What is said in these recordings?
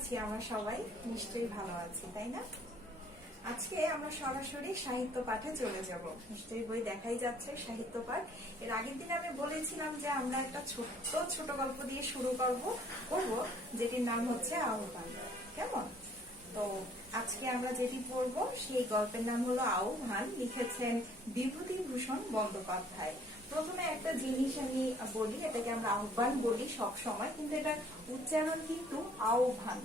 আছি আমরা সবাই? নিশ্চয়ই ভালো আছি, তাই না? আজকে আমরা সরাসরি সাহিত্য পাঠে চলে যাব। নিশ্চয়ই বই দেখাই যাচ্ছে সাহিত্য পাঠ। এর আগের দিন আমি বলেছিলাম যে আমরা একটা ছোট গল্প দিয়ে শুরু করব যেটির নাম হচ্ছে আহ্বান। কেমন? তো আজকে আমরা যেটি পড়ব সেই গল্পের নাম হলো আহ্বান, লিখেছেন বিভূতিভূষণ বন্দ্যোপাধ্যায়। প্রথমে একটা জিনিস আমি বলি, এটাকে আমরা আহ্বান বলি সব সময়, কিন্তু এটার উচ্চারণ কিন্তু আহ্বান।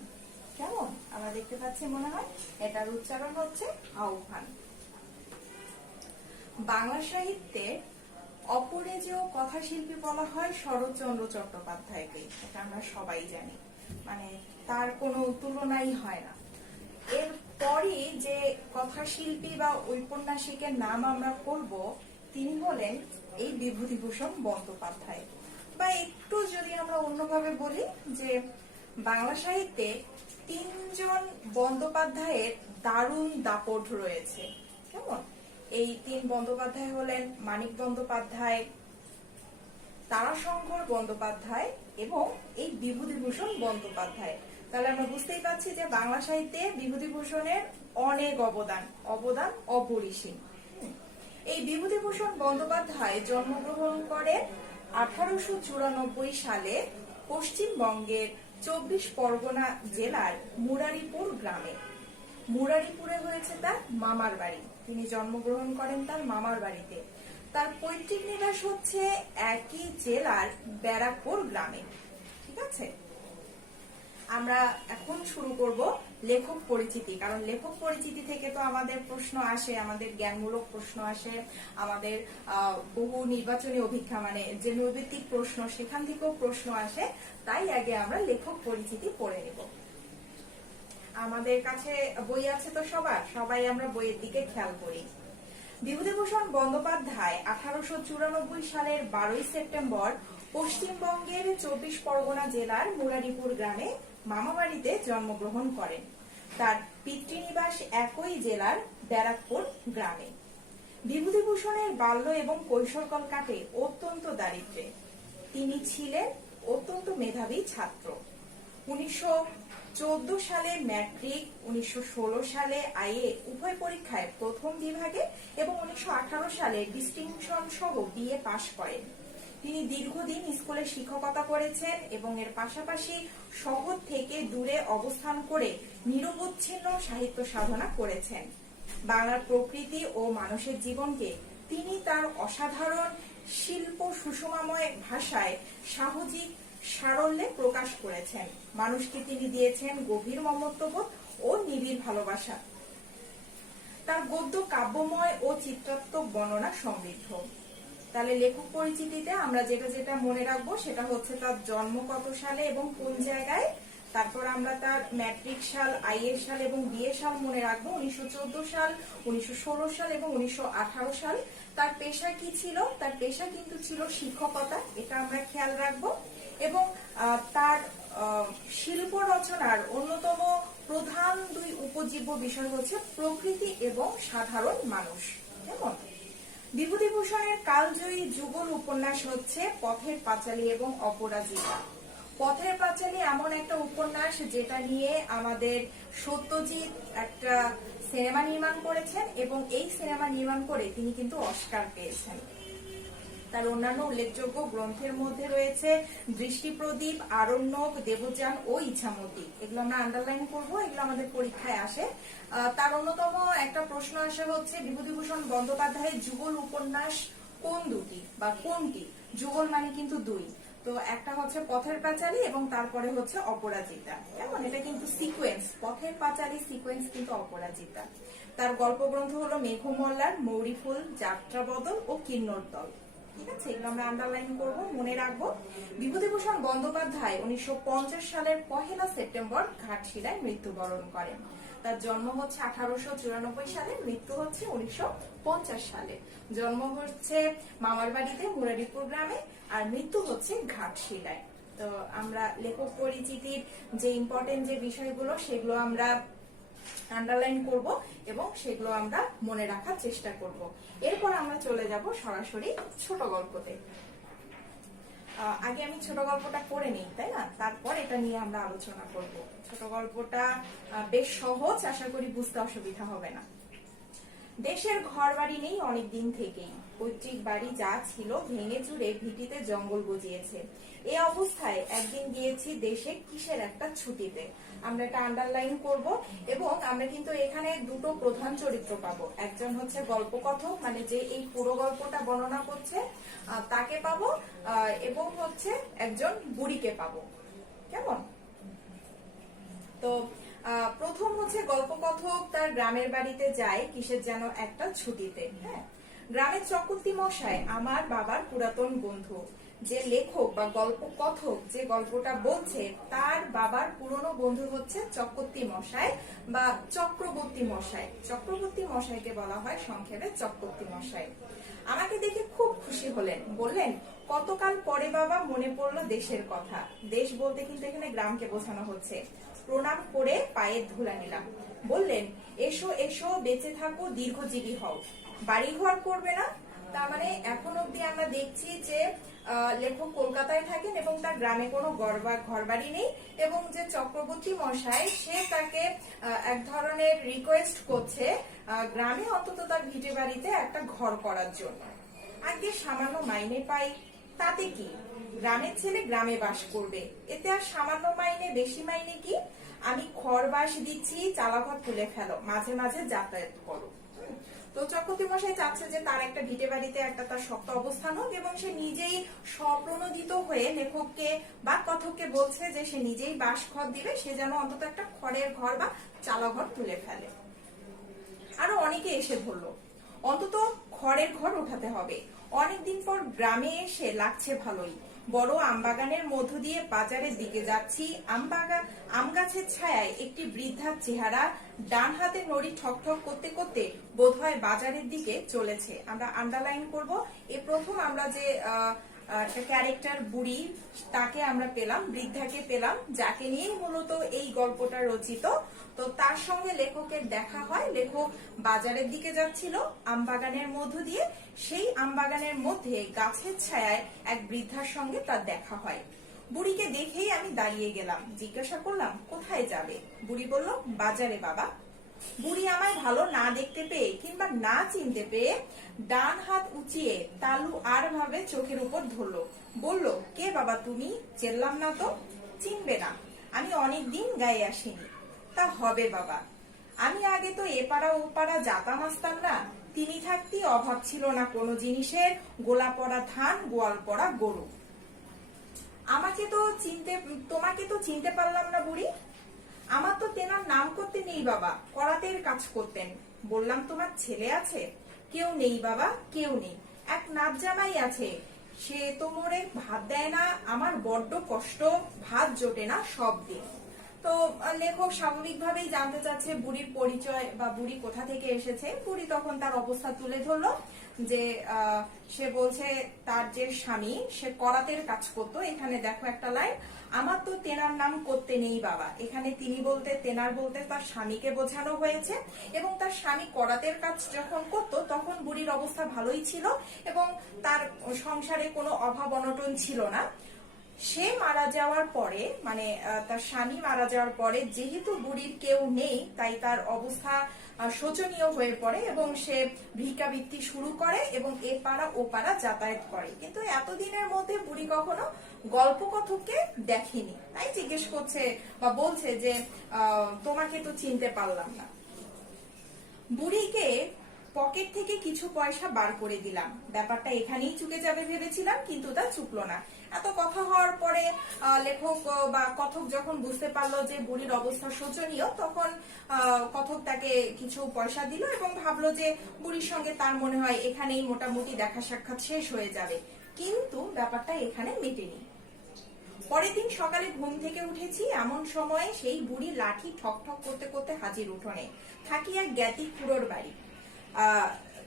কেমন? আমরা দেখতে পাচ্ছি মনে হয় এটার উচ্চারণ হচ্ছে আহ্বান। বাংলা সাহিত্যে অপরাজেয় কথাশিল্পী বলা হয় শরৎচন্দ্র চট্টোপাধ্যায়কে, এটা আমরা সবাই জানি, মানে তার কোনো তুলনাই হয় না। এরপরই যে কথাশিল্পী বা ঔপন্যাসিকের নাম আমরা করব তিনি হলেন এই বিভূতিভূষণ বন্দ্যোপাধ্যায়। বা একটু যদি আমরা অন্যভাবে বলি যে বাংলা সাহিত্যে তিনজন বন্দ্যোপাধ্যায়ের দারুণ দাপট রয়েছে। কেমন? এই তিন বন্দ্যোপাধ্যায় হলেন মানিক বন্দ্যোপাধ্যায়, তারাশঙ্কর বন্দ্যোপাধ্যায় এবং এই বিভূতিভূষণ বন্দ্যোপাধ্যায়। তাহলে আমরা বুঝতেই পারছি যে বাংলা সাহিত্যে বিভূতিভূষণের অনেক অবদান অপরিসীম। এই বিভূতিভূষণ বন্দ্যোপাধ্যায় জন্মগ্রহণ করেন 1894 সালে পশ্চিমবঙ্গের 24 পরগনা জেলার মুরারিপুর গ্রামে। মুরারিপুরে হয়েছে তার মামার বাড়ি, তিনি জন্মগ্রহণ করেন তার মামার বাড়িতে। তার পৈতৃক নিবাস হচ্ছে একই জেলার ব্যারাকপুর গ্রামে। ঠিক আছে, আমরা এখন শুরু করব লেখক পরিচিতি, কারণ লেখক পরিচিতি থেকে তো আমাদের প্রশ্ন আসে, আমাদের জ্ঞানমূলক প্রশ্ন আসে, আমাদের বহু নির্বাচনী অভিজ্ঞতা মানে যে নৈবেদিক প্রশ্ন সেখান থেকেও প্রশ্ন আসে। তাই আগে আমরা লেখক পরিচিতি পড়ে নেব। আমাদের কাছে বই আছে তো সবাই আমরা বইয়ের দিকে খেয়াল করি। বিভূতিভূষণ বন্দ্যোপাধ্যায় 1894 সালের 12 সেপ্টেম্বর পশ্চিমবঙ্গের 24 পরগনা জেলার মুরারিপুর গ্রামে মামাবাড়িতে জন্মগ্রহণ করেন। তার পিতৃনিবাস একই জেলার ব্যারাকপুর গ্রামে। বিভূতিভূষণের বাল্য এবং কৈশোরকাল কাটে অত্যন্ত দারিদ্র্যে। তিনি ছিলেন অত্যন্ত মেধাবী ছাত্র। 1914 সালে ম্যাট্রিক, 1916 সালে আইএ উভয় পরীক্ষায় প্রথম বিভাগে এবং 1918 সালে ডিস্টিংশন সহ বিএ পাশ করেন। তিনি দীর্ঘদিন স্কুলে শিক্ষকতা করেছেন এবং এর পাশাপাশি শহর থেকে দূরে অবস্থান করে নিরবচ্ছিন্ন সাহিত্য সাধনা করেছেন। বাংলার প্রকৃতি ও মানুষের জীবনকে তিনি তার অসাধারণ শিল্প সুষমাময় ভাষায় সাহজিক সারল্যে প্রকাশ করেছেন। মানুষকে তিনি দিয়েছেন গভীর মমত্ববোধ ও নিবিড় ভালোবাসা। তার গদ্য কাব্যময় ও চিত্রাত্মক বর্ণনা সমৃদ্ধ। তাহলে লেখক পরিচিতিতে আমরা যেটা মনে রাখবো সেটা হচ্ছে তার জন্ম কত সালে এবং কোন জায়গায়, তারপর আমরা তার ম্যাট্রিক সাল, আইএ সাল এবং বিএ সাল মনে রাখবো, 1914 সাল, 1916 সাল এবং 1918 সাল। তার পেশা কি ছিল? তার পেশা কিন্তু ছিল শিক্ষকতা, এটা আমরা খেয়াল রাখবো। এবং তার শিল্প রচনার অন্যতম প্রধান দুই উপজীব্য বিষয় হচ্ছে প্রকৃতি এবং সাধারণ মানুষ। কেমন? বিভূতিভূষণের কালজয়ী যুগল উপন্যাস হচ্ছে পথের পাঁচালী এবং অপরাজিতা। পথের পাঁচালী এমন একটা উপন্যাস যেটা নিয়ে আমাদের সত্যজিৎ একটা সিনেমা নির্মাণ করেছেন এবং এই সিনেমা নির্মাণ করে তিনি কিন্তু অস্কার পেয়েছেন। তার অন্যান্য উল্লেখযোগ্য গ্রন্থের মধ্যে রয়েছে দৃষ্টিপ্রদীপ, আরণ্যক, দেবযান ও ইছামতি। এগুলো আমরা আন্ডারলাইন করব, এগুলো আমাদের পরীক্ষায় আসে। তার অন্যতম একটা প্রশ্ন আসে হচ্ছে বিভূতিভূষণ বন্দ্যোপাধ্যায়ের যুগল উপন্যাস কোন দুটি বা কোনটি? যুগল মানে কিন্তু দুই, তো একটা হচ্ছে পথের পাঁচালী এবং তারপরে হচ্ছে অপরাজিতা। কেমন? এটা কিন্তু সিকোয়েন্স, পথের পাঁচালী সিকোয়েন্স কিন্তু অপরাজিতা। তার গল্প গ্রন্থ হলো মেঘমল্লার, মৌরিফুল, যাত্রাবদল ও কিন্নর দল। ঠিক আছে, এগুলো আমরা আন্ডারলাইন করব, মনে রাখবো। বিভূতিভূষণ বন্দ্যোপাধ্যায় 1950 সালের 1 সেপ্টেম্বর ঘাটশিলায় মৃত্যুবরণ করেন। তার জন্ম হচ্ছে 1894 সালে, মৃত্যু হচ্ছে 1950 সালে। জন্ম হচ্ছে মামার বাড়িতে মুরারিপুর গ্রামে আর মৃত্যু হচ্ছে ঘাটশিলায়। তো আমরা লেখক পরিচিতির যে ইম্পর্টেন্ট যে বিষয়গুলো সেগুলো আমরা আন্ডারলাইন করব এবং সেগুলো আমরা মনে রাখার চেষ্টা করব। এরপর আমরা চলে যাব সরাসরি ছোট গল্পতে। আগে আমি ছোট গল্পটা পড়ে নিই, তাই না? তারপর এটা নিয়ে আমরা আলোচনা করব। ছোট গল্পটা বেশ সহজ, আশা করি বুঝতে অসুবিধা হবে না। দেশের ঘর বাড়ি নেই অনেক দিন থেকেই, পৈতৃক বাড়ি যা ছিল ভেঙে চুরে ভিটিতে জঙ্গল গজিয়েছে। এই অবস্থায় একদিন গিয়েছি দেশে কিসের একটা ছুটিতে। আমরা এটা আন্ডারলাইন করব এবং আমরা কিন্তু এখানে দুটো প্রধান চরিত্র পাবো। একজন হচ্ছে গল্পকথক, মানে যে এই পুরো গল্পটা বর্ণনা করছে তাকে পাবো, এবং হচ্ছে একজন বুড়িকে পাবো। কেমন? তো প্রথম হচ্ছে গল্পকথক তার গ্রামের বাড়িতে যায় কিসের যেন একটা ছুটিতে। হ্যাঁ, গ্রামের চক্রবর্তী মশাই আমার বাবার পুরাতন বন্ধু। যে লেখক বা গল্পকথক যে গল্পটা বলছে তার বাবার পুরনো বন্ধু হচ্ছে চক্রবর্তী মশাই বা চক্রবর্তী মশাই। চক্রবর্তী মশাইকে বলা হয় সংক্ষেপে চক্রবর্তী মশাই। আমাকে দেখে খুব খুশি হলেন, বললেন কতকাল পরে বাবা মনে পড়লো দেশের কথা। দেশ বলতে কিন্তু এখানে গ্রামকে বোঝানো হচ্ছে। প্রণাম করে পায়ের ধুলা নিলাম। বললেন এসো এসো, বেঁচে থাকো, দীর্ঘজীবী হও। বাড়িঘর করবে না? তার মানে এখন অব্দি আমরা দেখছি যে লেখক কলকাতায় থাকেন এবং তার গ্রামে কোনো ঘর বাড়ি নেই, এবং যে চক্রবর্তী মশাই সে তাকে এক ধরনের রিকোয়েস্ট করছে গ্রামে অন্তত তার ভিটে বাড়িতে একটা ঘর করার জন্য। আগে সামান্য মাইনে পাই তাতে কি, গ্রামের ছেলে গ্রামে বাস করবে, এতে আর সামান্য মাইনে বেশি মাইনে কি? আমি খড় বাস দিচ্ছি, চালাঘর তুলে ফেলো, মাঝে মাঝে যাতায়াত করো। তো চক্রবর্তী মশাই চাচ্ছে যে তার একটা ভিটে বাড়িতে একটা তার শক্ত অবস্থান হোক, এবং সে নিজেই স্বপ্রণোদিত হয়ে লেখককে বা কথককে বলছে যে সে নিজেই বাস ঘর দিবে, সে যেন অন্তত একটা খড়ের ঘর বা চালাঘর তুলে ফেলে। আরো অনেকে এসে ধরলো অন্তত খড়ের ঘর উঠাতে হবে। অনেকদিন পর গ্রামে এসে লাগছে ভালোই। বড় আমবাগানের মধ্য দিয়ে বাজারের দিকে যাচ্ছি। আম গাছের ছায়ায় একটি বৃদ্ধার চেহারা, ডান হাতে নড়ি ঠক ঠক করতে করতে বোধহয় বাজারের দিকে চলেছে। আমরা আন্ডারলাইন করব। এই প্রথম আমরা যে একটা ক্যারেক্টার বুড়ি তাকে আমরা পেলাম, বৃদ্ধাকে পেলাম, যাকে নিয়ে মূলত এই গল্পটা রচিত। তো তার সঙ্গে লেখকের দেখা হয়। লেখক বাজারের দিকে যাচ্ছিল আমবাগানের মধ্য দিয়ে, সেই আমবাগানের মধ্যে গাছের ছায়ায় এক বৃদ্ধার সঙ্গে তার দেখা হয়। বুড়িকে দেখেই আমি দাঁড়িয়ে গেলাম, জিজ্ঞাসা করলাম কোথায় যাবে? বুড়ি বলল বাজারে বাবা। বুড়ি আমায় ভালো না দেখতে পেয়ে কিংবা না চিনতে পেয়ে ডান হাত উঁচিয়ে তালু আর ভাবে চোখের উপর ধরলো, বলল কে বাবা তুমি? চেনলাম না তো। চিনবে না, আমি অনেকদিন গায়ে আসিনি। তা হবে বাবা, আমি আগে তো এ পাড়া ও পাড়া যাতাম আসতাম না। তিনি থাকতেই অভাব ছিল না কোনো জিনিসের, গোলা পড়া ধান, গোয়াল পড়া গরু। তোমাকে তো চিনতে পারলাম না বুড়ি। আমার তো তেনার নাম করতে নেই বাবা, করাতের কাজ করতেন। বললাম তোমার ছেলে আছে? কেউ নেই বাবা, কেউ নেই। এক নাত জামাই আছে, সে তো মোরে ভাত দেয় না, আমার বড্ড কষ্ট, ভাত জোটে না সব দিন। তো লেখক স্বাভাবিকভাবেই জানতে চাচ্ছে বুড়ির পরিচয় বা বুড়ি কোথা থেকে এসেছে। বুড়ি তখন তার অবস্থা তুলে ধরলো যে সে বলছে তার যে স্বামী সে করাতের কাজ করতো। এখানে দেখো একটা লাইন, আমার তো তেনার নাম করতে নেই বাবা। এখানে তিনি বলতে তেনার বলতে তার স্বামীকে বোঝানো হয়েছে, এবং তার স্বামী করাতের কাজ যখন করতো তখন বুড়ির অবস্থা ভালোই ছিল এবং তার সংসারে কোনো অভাব অনটন ছিল না। সে মারা যাওয়ার পরে, মানে তার স্বামী মারা যাওয়ার পরে যেহেতু বুড়ির কেউ নেই, তাই তার অবস্থা শোচনীয় হয়ে পড়ে এবং সে ভিক্ষাবৃত্তি শুরু করে এবং এ পাড়া ও পাড়া যাতায়াত করে। কিন্তু এতদিনের মধ্যে বুড়ি কখনো গল্পকথককে দেখেনি, তাই জিজ্ঞেস করছে বা বলছে যে তোমাকে তো চিনতে পারলাম না। বুড়িকে পকেট থেকে কিছু পয়সা বার করে দিলাম। ব্যাপারটা এখানেই চুকে যাবে ভেবেছিলাম, কিন্তু তা চুকলো না। এত কথা হওয়ার পরে লেখক বা কথক যখন বুঝতে পারলো যে বুড়ির অবস্থা শোচনীয়, তখন কথক তাকে কিছু পয়সা দিল এবং ভাবলো যে বুড়ির সঙ্গে তার মনে হয় এখানেই মোটামুটি দেখা সাক্ষাৎ শেষ হয়ে যাবে। কিন্তু ব্যাপারটা এখানে মেটেনি। পরের দিন সকালে ঘুম থেকে উঠেছি, এমন সময় সেই বুড়ি লাঠি ঠক ঠক করতে করতে হাজির উঠোনে। থাকি এক জ্ঞাতি খুড়োর বাড়ি।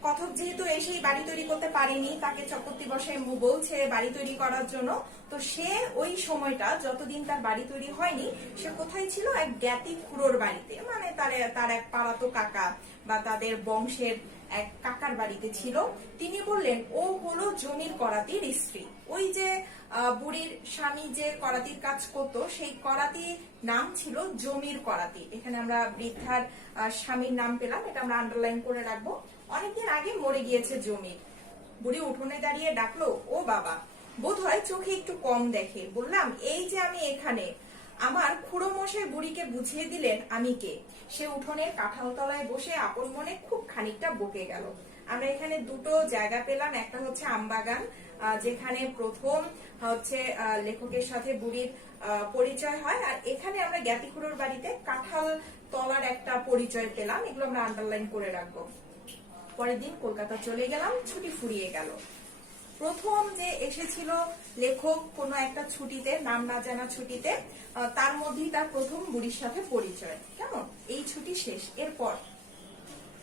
কথক যেহেতু এসেই বাড়ি তৈরি করতে পারেনি, তাকে চক্রবর্তী বসাই বলছে বাড়ি তৈরি করার জন্য। তো সে ওই সময়টা যতদিন তার বাড়ি তৈরি হয়নি, সে কোথায় ছিল? এক জ্ঞাতি খুড়োর বাড়িতে, মানে তার এক পাড়াতো কাকা বা তাদের বংশের এক কাকার বাড়িতে ছিল। তিনি বললেন ও হলো জমির করাতির স্ত্রী। ওই যে বুড়ির স্বামী যে করাতির কাজ করতো, সেই করাতির নাম ছিল জমির করাতি। এখানে আমরা বৃদ্ধার স্বামীর নাম পেলাম, এটা আমরা আন্ডারলাইন করে রাখবো। অনেকদিন আগে মরে গিয়েছে জমির। বুড়ি উঠোনে দাঁড়িয়ে ডাকলো, ও বাবা। বোধহয় চোখে একটু কম দেখে। বললাম, এই যে আমি এখানে। আমার খুড়ো মশাই বুড়িকে বুঝিয়ে দিলেন আমি কে। সে উঠোনের কাঁঠাল তলায় বসে আপন মনে খুব খানিকটা বকে গেল। আমরা এখানে দুটো জায়গা পেলাম, একটা হচ্ছে আমবাগান, যেখানে প্রথম হচ্ছে লেখকের সাথে বুড়ির পরিচয় হয়, আর এখানে আমরা জ্ঞাতি খুড়োর বাড়িতে কাঁঠাল তলার একটা পরিচয় পেলাম। এগুলো আমরা আন্ডারলাইন করে রাখবো। পরের দিন কলকাতা চলে গেলাম, ছুটি ফুরিয়ে গেল। প্রথম যে এসেছিল লেখক কোনো একটা ছুটিতে, নাম না জানা ছুটিতে, তার মধ্যেই তার প্রথম বুড়ির সাথে পরিচয়। কেমন? এই ছুটি শেষ। এরপর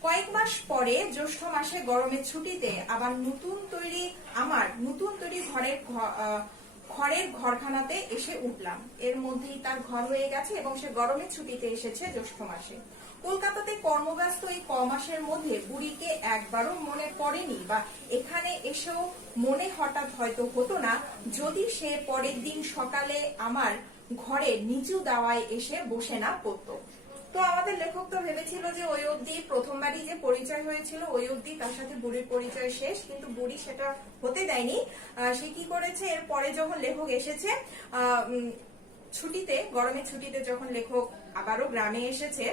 কয়েক মাস পরে জ্যৈষ্ঠ মাসে গরমের ছুটিতে আবার নতুন তৈরি ঘরের ঘরখানাতে এসে উঠলাম। এর মধ্যেই তার ঘর হয়ে গেছে এবং সে গরমের ছুটিতে এসেছে জ্যৈষ্ঠ মাসে। কলকাতাতে কর্মব্যস্ত এই কমাসের মধ্যে বুড়িকে একবারও মনে পড়েনি, বা এখানে এসেও মনে হঠাৎ হয়তো হতো না, যদি সে পরের দিন সকালে আমার ঘরে নিচু দাওয়ায় এসে বসে না পড়তো। তো আমাদের লেখক তো ভেবেছিল যে ওই অবধি প্রথমবারই যে পরিচয় হয়েছিল ওই অবধি তার সাথে বুড়ির পরিচয় শেষ, কিন্তু বুড়ি সেটা হতে দেয়নি। সে কি করেছে, এর পরে যখন লেখক এসেছে ছুটিতে, গরমের ছুটিতে যখন লেখক আবারও গ্রামে এসেছে,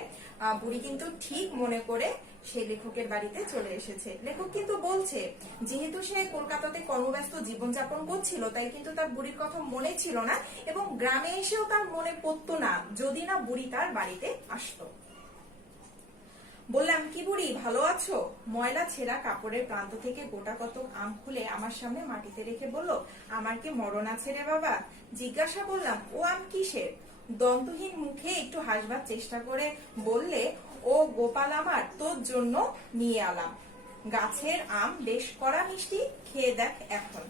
বুড়ি কিন্তু ঠিক মনে করে সেই লেখকের বাড়িতে চলে এসেছে। লেখক কিন্তু বলছে, যেহেতু সে কলকাতাতে কর্মব্যস্ত জীবনযাপন করছিল, তাই কিন্তু তার বুড়ির কথা মনে ছিল না, এবং গ্রামে এসেও তার মনে পড়তো না যদি না বুড়ি তার বাড়িতে আসতো। বললাম, কি বুড়ি, ভালো আছো? ময়লা ছেঁড়া কাপড়ের প্রান্ত থেকে গোটা কত আম খুলে আমার সামনে মাটিতে রেখে বলল, আমার কি মরণ আছে রে বাবা? জিজ্ঞাসা করলাম, ও আম কিসের? দন্তহীন মুখে একটু হাসবার চেষ্টা করে বললে, ও গোপাল আমার তোর জন্য নিয়ে আলাম। গাছের আম বেশ কড়া মিষ্টি, খেয়ে দেখ এখন।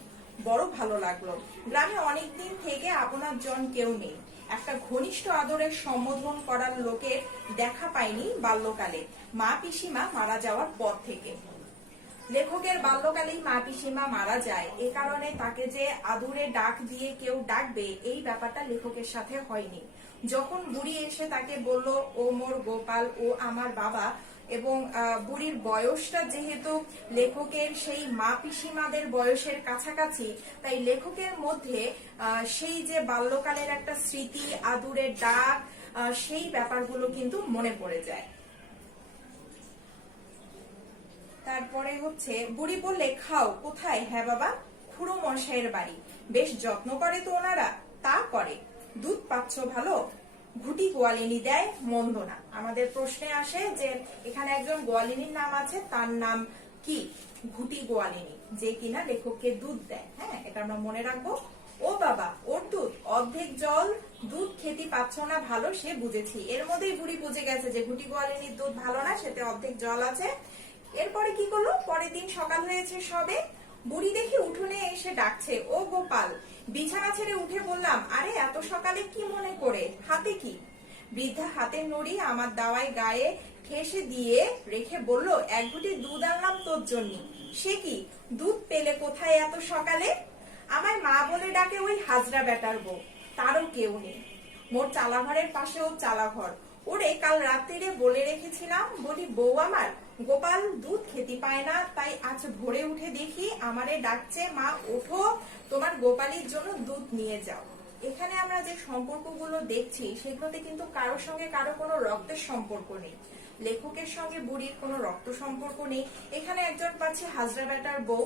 বড় ভালো লাগলো। গ্রামে অনেকদিন থেকে আপনার জন কেউ নেই। একটা ঘনিষ্ঠ আদরের সম্বোধন করার লোকের দেখা পাইনি বাল্যকালে, মা পিসিমা মারা যাওয়ার পর থেকে। লেখকের বাল্যকালেই মা পিসিমা মারা যায়, এ কারণে তাকে যে আদুরে ডাক দিয়ে কেউ ডাকবে, এই ব্যাপারটা লেখকের সাথে হয়নি। যখন বুড়ি এসে তাকে বলল, ও মোর গোপাল, ও আমার বাবা, এবং বুড়ির বয়সটা যেহেতু লেখকের সেই মা পিসিমাদের বয়সের কাছাকাছি, তাই লেখকের মধ্যে সেই যে বাল্যকালের একটা স্মৃতি, আদুরের ডাক, সেই ব্যাপারগুলো কিন্তু মনে পড়ে যায়। তারপরে হচ্ছে বুড়ি বললে, খাও। কোথায়? হ্যাঁ বাবা, খুড়ো মশাইয়ের বাড়ি। বেশ যত্ন করে তো ওনারা? তা করে। দুধ পাচ্ছ ভালো? ঘুটি গোয়ালিনী দেয়, মন্দ না। আমাদের প্রশ্নে আসে যে এখানে একজন গোয়ালিনীর নাম আছে, তার নাম কি? ঘুটি গোয়ালিনী, যে কিনা লেখককে দুধ দেয়। হ্যাঁ, এটা আমরা মনে রাখবো। ও বাবা, ওর দুধ অর্ধেক জল, দুধ খেতে পাচ্ছ না ভালো, সে বুঝেছি। এর মধ্যেই বুড়ি বুঝে গেছে যে ঘুটি গোয়ালিনীর দুধ ভালো না, সেতে অর্ধেক জল আছে। এরপরে কি করলো, পরের দিন সকাল হয়েছে সবে, বুড়ি দেখি উঠোনে এসে ডাকছে, ও গোপাল। বিছানা ছেড়ে উঠে বললাম, আরে এত সকালে কি মনে করে? হাতে কি? বৃদ্ধা হাতের নড়ি আমার দাওয়ায় গায়ে ঠেসে দিয়ে রেখে বলল, এক ঘুটি দুধ আনলাম তোর জন্য। সে কি, দুধ পেলে কোথায় এত সকালে? আমায় মা বলে ডাকে ওই হাজরা বেটার বউ, তারও কেউ নেই। মোর চালাঘরের পাশেও চালাঘর, ওরে কাল রাত্রিরে বলে রেখেছিলাম, বলি বউ আমার, গোপাল দুধ খেতে পায় না, তাই আজ ভোরে উঠে দেখি আমারে ডাকছে, মা ওঠো, তোমার গোপালির জন্য দুধ নিয়ে যাও। এখানে আমরা যে সম্পর্কগুলো দেখছি, সেগুলোতে কিন্তু কারোর সঙ্গে কারো কোনো রক্তের সম্পর্ক নেই। লেখকের সঙ্গে বুড়ির কোনো রক্ত সম্পর্ক নেই। এখানে একজন পাচ্ছে হাজরা বেটার বউ,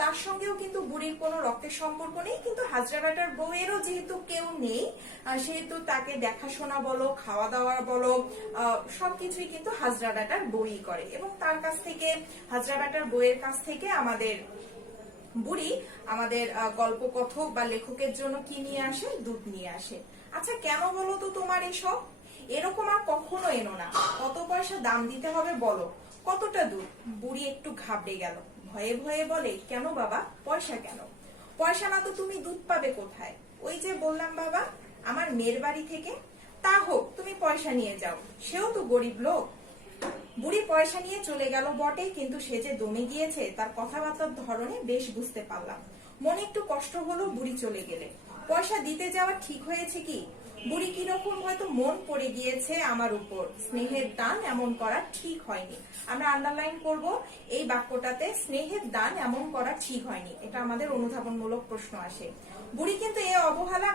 তার সঙ্গেও কিন্তু বুড়ির কোনো রক্তের সম্পর্ক নেই, কিন্তু হাজরা বেটার বউয়েরও যেহেতু কেউ নেই, সেহেতু তাকে দেখাশোনা বলো, খাওয়া দাওয়া বলো, সবকিছুই কিন্তু হাজরা বেটার বউই করে। এবং তার কাছ থেকে, হাজরা বেটার বউয়ের কাছ থেকে আমাদের বুড়ি আমাদের গল্প কথক বা লেখকের জন্য কি নিয়ে আসে? দুধ নিয়ে আসে। আচ্ছা, কেন বলো তো তোমার এসব? এরকম আর কখনো এনো না। কত পয়সা দাম দিতে হবে বলো? কতটা দূর? বুড়ি একটু ঘাবড়ে গেল, ভয়ে ভয়ে বলে, কেন বাবা, পয়সা কেন? পয়সা না তো তুমি দুধ পাবে কোথায়? ওই যে বললাম বাবা, আমার মেয়ের বাড়ি থেকে। তা হোক, তুমি পয়সা নিয়ে যাও, সেও তো গরিব লোক। বুড়ি পয়সা নিয়ে চলে গেল বটে, কিন্তু সে যে দমে গিয়েছে তার কথাবার্তার ধরনে বেশ বুঝতে পারলাম। মনে একটু কষ্ট হলো বুড়ি চলে গেলে। পয়সা দিতে যাওয়া ঠিক হয়েছে কি? বুড়ি কিরকম হয়তো মন পড়ে গিয়েছে আমার উপর। স্নেহের দান এমন করা ঠিক হয়নি। আমরা আন্ডারলাইন করব এই বাক্যটাতে, স্নেহের দান এমন করা ঠিক হয়নি। এটা আমাদের অনুধাবনমূলক প্রশ্ন আসে। বুড়ি কিন্তু এ অবহেলা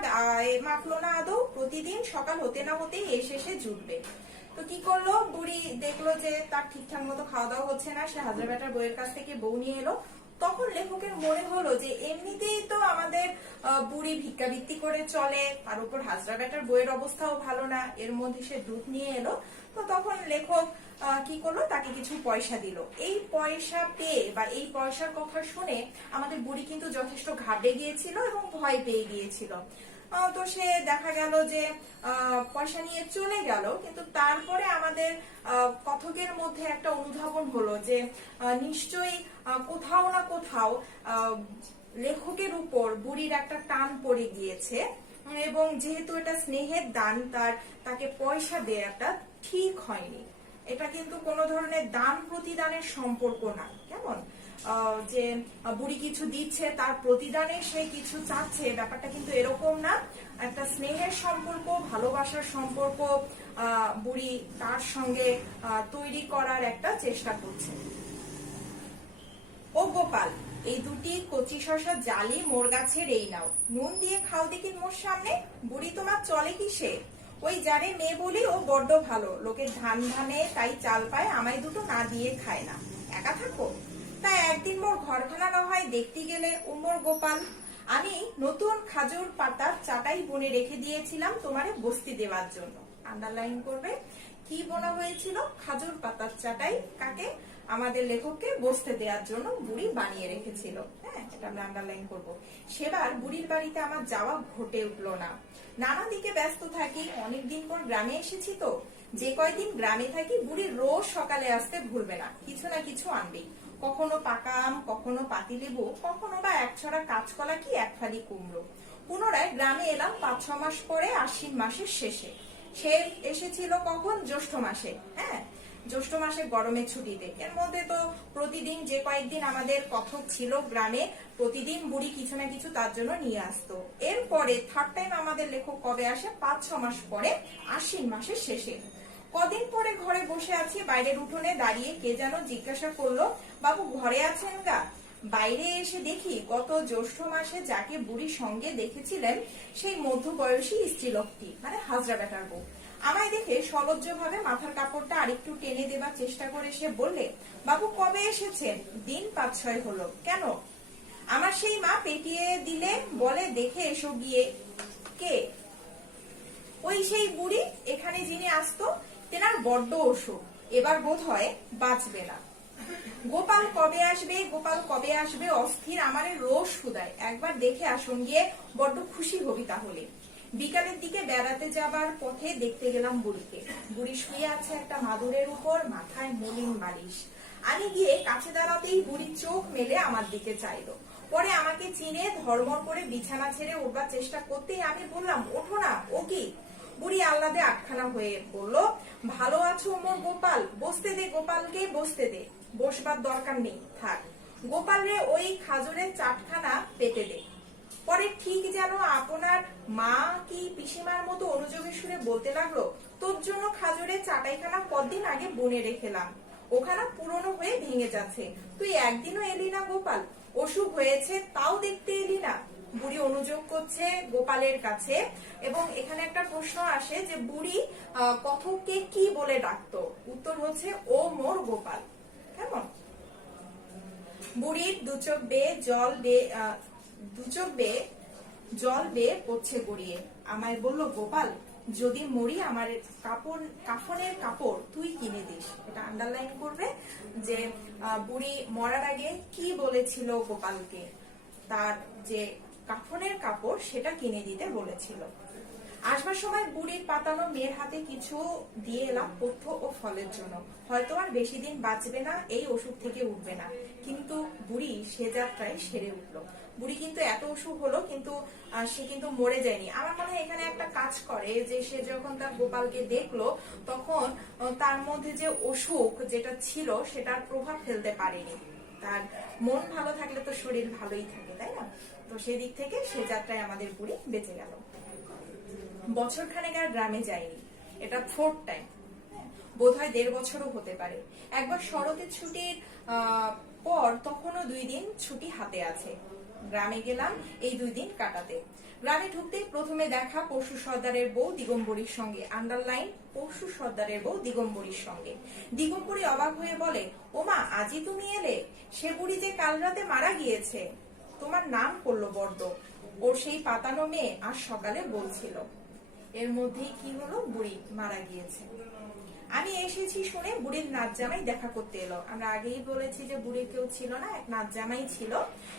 মাখলো না আদৌ। প্রতিদিন সকাল হতে না হতেই এসে জুটবে। তো কি করলো বুড়ি? দেখলো যে তার ঠিকঠাক মতো খাওয়া দাওয়া হচ্ছে না। সে হাজরা বেটার বউয়ের কাছ থেকে বউ নিয়ে এলো। তখন লেখকের মনে হলো যে এমনিতেই তো আমাদের বুড়ি ভিক্ষাবৃত্তি করে চলে, তার উপর হাজরা বেটার বউয়ের অবস্থাও ভালো না, এর মধ্যে সে দুধ নিয়ে এলো। তো তখন লেখক কি করলো, তাকে কিছু পয়সা দিল। এই পয়সা পেয়ে বা এই পয়সার কথা শুনে আমাদের বুড়ি কিন্তু যথেষ্ট ঘাবড়ে গিয়েছিল এবং ভয় পেয়ে গিয়েছিল। তো সে দেখা গেল যে পয়সা নিয়ে চলে গেল, কিন্তু তারপরে আমাদের কথকের মধ্যে একটা অনুধাবন হলো যে নিশ্চয়ই কোথাও না কোথাও লেখকের উপর বুড়ির একটা টান পড়ে গিয়েছে, এবং যেহেতু এটা স্নেহের দান, তাকে পয়সা দেওয়াটা ঠিক হয়নি। এটা কিন্তু কোনো ধরনের দান প্রতিদানের সম্পর্ক না। কেমন যে বুড়ি কিছু দিচ্ছে, তার প্রতিদানে সে কিছু চাচ্ছে, ব্যাপারটা কিন্তু এরকম না। একটা স্নেহের সম্পর্ক, ভালোবাসার সম্পর্ক বুড়ি তার সঙ্গে তৈরি করার একটা চেষ্টা করছে। ও গোপাল, এই দুটি কচি শসা জালি মোর গাছের এই নাও, নুন দিয়ে খাও দেখি মোর সামনে। বুড়ি তোমার চলে কিসে? ওই যারে মেয়ে বলি ও বড্ড ভালো, লোকের ধান ধানে তাই চাল পায়, আমায় দুটো না দিয়ে খায় না। একা থাকো? তাই একদিন মোর ঘরখানা না হয় দেখতে গেলে? ও মোর গোপাল, আমি নতুন খাজুর পাতার চাটাই বনে রেখে দিয়েছিলাম তোমারে বস্তি দেওয়ার জন্য। আন্ডারলাইন করবে, কি বোনা হয়েছিল? খাজুর পাতার চাটাই। কাকে? আমাদের লেখককে বসতে দেওয়ার জন্য বুড়ি বানিয়ে রেখেছিল। হ্যাঁ, এটা আমরা আন্ডারলাইন করব। সেবার বুড়ির বাড়িতে আমার যাওয়া ঘটে উঠলো না। নানা দিকে ব্যস্ত থাকি, অনেকদিন পর গ্রামে এসেছি তো। যে কয়দিন গ্রামে থাকি বুড়ি রোজ সকালে আসতে ভুলবে না, কিছু না কিছু আনবেই। কখনো পাকা আম, কখনো পাতিলেবু, কখনো বা একছড়া কাঁচকলা কি এক ফালি কুমড়ো। পুনরায় গ্রামে এলাম 5-6 মাস পরে, আশ্বিন মাসের শেষে। সে এসেছিল কখন? জ্যৈষ্ঠ মাসে। হ্যাঁ, জ্যৈষ্ঠ মাসে গরমের ছুটিতে। এর মধ্যে তো প্রতিদিন যে কয়েকদিন আমাদের কথক ছিল গ্রামে, প্রতিদিন বুড়ি কিছু না কিছু তার জন্য নিয়ে আসতো। এরপরে থার্ড টাইম আমাদের লেখক কবে আসে? 5-6 মাস পরে, আশ্বিন মাসের শেষে। কদিন পরে ঘরে বসে আছি, বাইরের উঠোনে দাঁড়িয়ে কে যেন জিজ্ঞাসা করলো, বাবু ঘরে আছেন গা? বাইরে এসে দেখি গত জ্যৈষ্ঠ মাসে যাকে বুড়ির সঙ্গে দেখেছিলেন সেই মধ্যবয়সী স্ত্রীলোকটি, মানে হাজরা বেটার বউ। আমায় দেখে সলজ্জ ভাবে মাথার কাপড়টা আরেকটু টেনে দেবার চেষ্টা করে সে বললে, বাবু কবে এসেছেন? দিন 5-6 হলো। কেন? আমার সেই মা পেটিয়ে দিলে, বলে দেখে এসো গিয়ে। কে? ওই সেই বুড়ি, এখানে যিনি আসতো, তেনার বড্ড অসুখ, এবার বোধ হয় বাঁচবে না। গোপাল কবে আসবে, গোপাল কবে আসবে অস্থির আমারে রোজ শুধায়। একবার দেখে আসুন গিয়ে, বড্ড খুশি হবি তাহলে। বিকালের দিকে বেড়াতে যাবার পথে দেখতে গেলাম বুড়িকে। বুড়ি শুয়ে আছে একটা মাদুরের উপর, মাথায় মলিন বালিশ। আমি গিয়ে কাছে দাঁড়াতেই বুড়ি চোখ মেলে আমার দিকে চাইলো। পরে আমাকে চিনে ধর্মর করে বিছানা ছেড়ে উঠবার চেষ্টা করতেই আমি বললাম, ওঠো না। ও কি? বুড়ি আহ্লাদে আটখানা হয়ে বলল, ভালো আছো মোর গোপাল? বসতে দে গোপালকে, বসতে দে। বসবার দরকার নেই, থাক। গোপাল রে ওই খাজুরের চাটখানা পেতে দে। পরে ঠিক যেন আপনার মা কি পিসিমার মতো অনুযোগের সুরে বলতে লাগলো, তোর জন্য খাজুরের চাটাইখানা কদিন আগে বনে রেখেলাম, ওখানা পুরনো হয়ে ভেঙে যাচ্ছে, তুই একদিনও এলি না গোপাল? অসুখ হয়েছে তাও দেখতে এলি না? বুড়ি অনুযোগ করছে গোপালের কাছে। এবং এখানে একটা প্রশ্ন আসে যে বুড়ি কথককে কি বলে ডাকতো? উত্তর হচ্ছে, ও মোর গোপাল। কেমন? বুড়ির দু চোখ বেয়ে পড়ছে গড়িয়ে। আমায় বলল, গোপাল যদি মরি আমার কাফনের কাপড় তুই কিনে দিস। এটা আন্ডারলাইন করবে যে বুড়ি মরার আগে কি বলেছিল গোপালকে, তার যে কাফনের কাপড় সেটা কিনে দিতে বলেছিল। আসবার সময় বুড়ির পাতানো মেয়ের হাতে কিছু দিয়ে এলাম পথ্য ও ফলের জন্য। হয়তো আর বেশি দিন বাঁচবে না, এই অসুখ থেকে উঠবে না। কিন্তু বুড়ি সে যাত্রায় সেরে উঠলো। বুড়ি কিন্তু এত অসুখ হলো, কিন্তু সে কিন্তু মরে যায়নি। আমার মনে হয় এখানে একটা কাজ করে যে সে যখন তার গোপালকে দেখলো তখন তার মধ্যে যে অসুখ যেটা ছিল সেটার প্রভাব ফেলতে পারেনি। তার মন ভালো থাকলে তো শরীর ভালোই থাকে, তাই না? তো সেদিক থেকে সে যাত্রায় আমাদের বুড়ি বেঁচে গেল। বছর খানেক আর গ্রামে যায়নি, এটা 4th টাইম, বোধহয় 1.5 বছরও হতে পারে। একবার শরতের ছুটির পর তখনও 2 দিন ছুটি হাতে আছে, গ্রামে গেলাম এই 2 দিন কাটাতে। গ্রামে ঢুকতেই প্রথমে দেখা পরশু সর্দারের বউ দিগম্বরীর সঙ্গে, আন্ডারলাইন পরশু সর্দারের বউ দিগম্বরীর সঙ্গে। দিগম্বরী অবাক হয়ে বলে, ওমা আজই তুমি এলে? সে বুড়ি যে কাল রাতে মারা গিয়েছে, তোমার নাম করলো বড্ড। ওর সেই পাতানো মেয়ে আজ সকালে বলছিল। এর মধ্যেই কি হলো, বুড়ি মারা গিয়েছে। আমি এসেছি শুনে বুড়ির নাচ জামাই দেখা করতে এলো। আমরা আগেই বলেছি যে বুড়ির কেউ ছিল না, এক নাচ জামাই ছিল।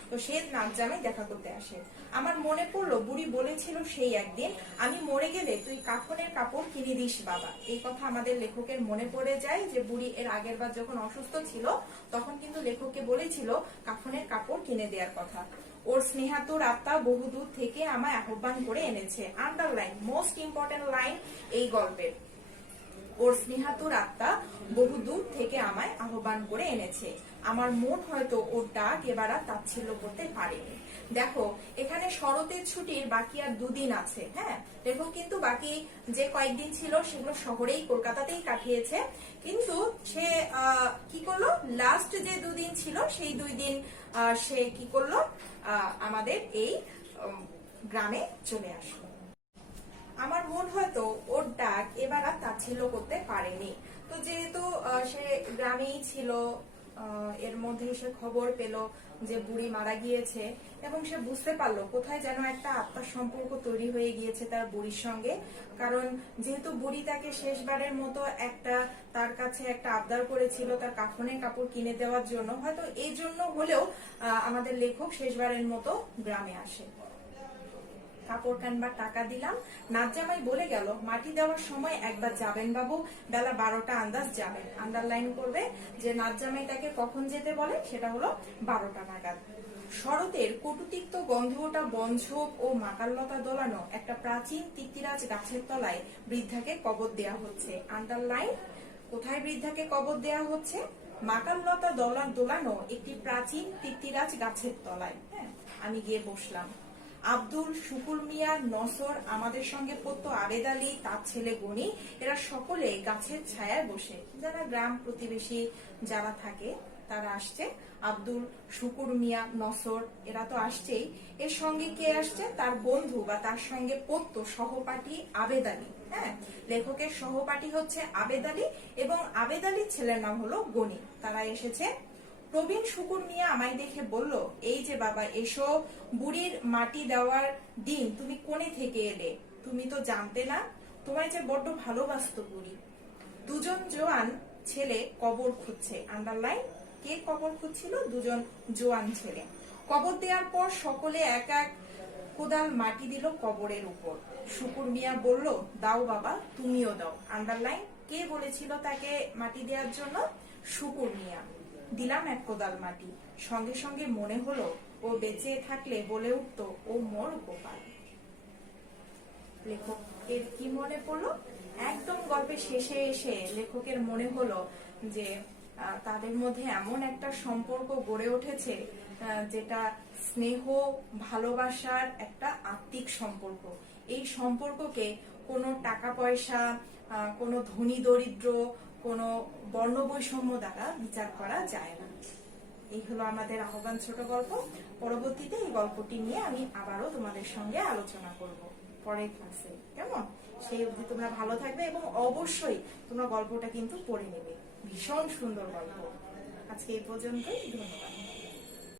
তো সে নাচ জামাই দেখা করতে আসে। আমার মনে পড়লো বুড়ি বলেছিল সেই একদিন, আমি মরে গেলে তুই কাফনের কাপড় কিনে দিস বাবা। এই কথা আমাদের লেখকের মনে পড়ে যায় যে বুড়ি এর আগের বার যখন অসুস্থ ছিল তখন কিন্তু লেখককে বলেছিল কাফনের কাপড় কিনে দেওয়ার কথা। ওর স্নেহাতুর আত্মা বহুদূর থেকে আমায় আহ্বান করে এনেছে। আন্ডারলাইন, মোস্ট ইম্পর্টেন্ট লাইন এই গল্পের। ওর স্নেহাতুর আত্মা বহু দূর থেকে আমায় আহ্বান করে এনেছে। আমার মন হয়তো ওর ডাক এবার আর তাচ্ছিল্য করতে পারেনি। দেখো এখানে শরতের ছুটির বাকি আর 2 দিন আছে। হ্যাঁ, দেখো কিন্তু বাকি যে কয়েকদিন ছিল সেগুলো শহরেই কলকাতাতেই কাটিয়েছে। কিন্তু সে কি করলো, লাস্ট যে 2 দিন ছিল সেই 2 দিন সে কি করলো, আমাদের এই গ্রামে চলে আসলো। আমার মন হয়তো ওর ডাক এবার আর তাচ্ছিল্য করতে পারেনি। তো যেহেতু সে গ্রামেই ছিল, এর মধ্যে সে খবর পেল যে বুড়ি মারা গিয়েছে এবং সে বুঝতে পারলো কোথায় যেন একটা আত্মার সম্পর্ক তৈরি হয়ে গিয়েছে তার বুড়ির সঙ্গে। কারণ যেহেতু বুড়ি তাকে শেষবারের মতো তার কাছে একটা আবদার করেছিল তার কাফনের কাপড় কিনে দেওয়ার জন্য, হয়তো এই জন্য হলেও আমাদের লেখক শেষবারের মতো গ্রামে আসে। কাপড় কানবার টাকা দিলাম। নাচ জামাই বলে গেল, মাটি দেওয়ার সময় একবার যাবেন বাবু, বেলা 12টা আন্দাজ যাবেন। আন্ডারলাইন করবে যে নাচ জামাই তাকে কখন যেতে বলে, সেটা হলো 12টা নাগাদ। শরতের কটুতিক্ত গন্ধ ওটা বনঝোপ ও মাকাললতা দোলানো একটা প্রাচীন তিতিরাজ গাছের তলায় বৃদ্ধাকে কবর দেয়া হচ্ছে। আন্ডারলাইন, কোথায় বৃদ্ধাকে কবর দেয়া হচ্ছে? মাকাললতা দোলানো একটি প্রাচীন তিতিরাজ গাছের তলায়। হ্যাঁ, আমি গিয়ে বসলাম। আব্দুল, শুকুর মিয়া, নসর, আমাদের সঙ্গে পড়তো আবেদ আলী, তার ছেলে গনি, এরা সকলে গাছের ছায়ায় বসে। যারা গ্রাম প্রতিবেশী যারা থাকে তারা আসছে। আব্দুল, শুকুর মিয়া, নসর এরা তো আসছেই। এর সঙ্গে কে আসছে? তার বন্ধু বা তার সঙ্গে পড়তো সহপাঠী আবেদ আলী। হ্যাঁ, লেখকের সহপাঠী হচ্ছে আবেদ আলী এবং আবেদ আলীর ছেলের নাম হলো গনি। তারা এসেছে। প্রবীণ শুকুর মিয়া আমায় দেখে বলল, এই যে বাবা এসো, বুড়ির মাটি দেওয়ার দিন তুমি কোণে থেকে এলে, তুমি তো জানতে না, তোমায় যে বড্ড ভালোবাসতো বুড়ি। 2জন জোয়ান ছেলে কবর খুঁজছে। আন্ডারলাইন, কে কবর খুঁজছিল? 2জন জোয়ান ছেলে। কবর দেওয়ার পর সকলে এক এক কোদাল মাটি দিল কবরের উপর। শুকুর মিয়া বলল, দাও বাবা, তুমিও দাও। আন্ডারলাইন, কে বলেছিল তাকে মাটি দেওয়ার জন্য? শুকুর মিয়া। দিলাম 1 কোদাল মাটি। সঙ্গে সঙ্গে মনে হলো ও বেঁচে থাকলে বলে উঠতো, ও মোর গোপাল। লেখকের কি মনে পড়লো? একদম গল্পের শেষে এসে লেখকের মনে হলো যে তাদের মধ্যে এমন একটা সম্পর্ক গড়ে উঠেছে যেটা স্নেহ ভালোবাসার একটা আত্মিক সম্পর্ক। এই সম্পর্ককে কোনো টাকা পয়সা, কোনো ধনী দরিদ্র, কোনো বর্ণ বৈষম্য দ্বারা বিচার করা যায় না। এই হলো আমাদের আহ্বান ছোট গল্প। পরবর্তীতে এই গল্পটি নিয়ে আমি আবারও তোমাদের সঙ্গে আলোচনা করব পরের ক্লাসে। কেমন? সেই অবধি তোমরা ভালো থাকবে এবং অবশ্যই তোমরা গল্পটা কিন্তু পড়ে নেবে। ভীষণ সুন্দর গল্প। আজকে এই পর্যন্তই, ধন্যবাদ।